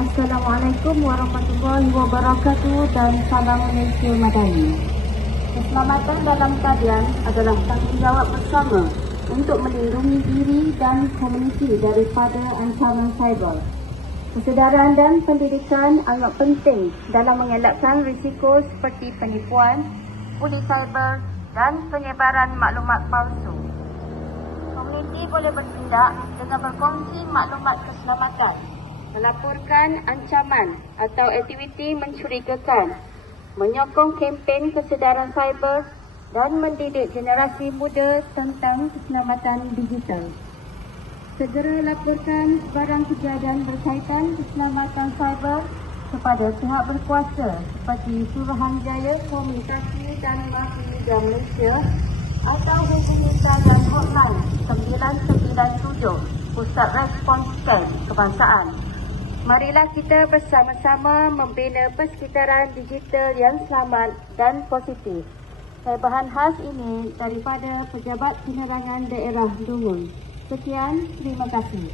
Assalamualaikum warahmatullahi wabarakatuh dan salam Malaysia Madani. Keselamatan dalam talian adalah tanggungjawab bersama untuk melindungi diri dan komuniti daripada ancaman cyber. Kesedaran dan pendidikan amat penting dalam mengelakkan risiko seperti penipuan, buli cyber dan penyebaran maklumat palsu. Komuniti boleh bertindak dengan berkongsi maklumat keselamatan, melaporkan ancaman atau aktiviti mencurigakan, menyokong kempen kesedaran cyber dan mendidik generasi muda tentang keselamatan digital. Segera laporkan sebarang kejadian berkaitan keselamatan cyber kepada pihak berkuasa seperti Suruhanjaya Komunikasi dan Multimedia Malaysia atau hubungi talian hotline 997 Pusat Respons Scan Kebangsaan. Marilah kita bersama-sama membina persekitaran digital yang selamat dan positif. Bahan khas ini daripada Pejabat Penerangan Daerah Dungun. Sekian, terima kasih.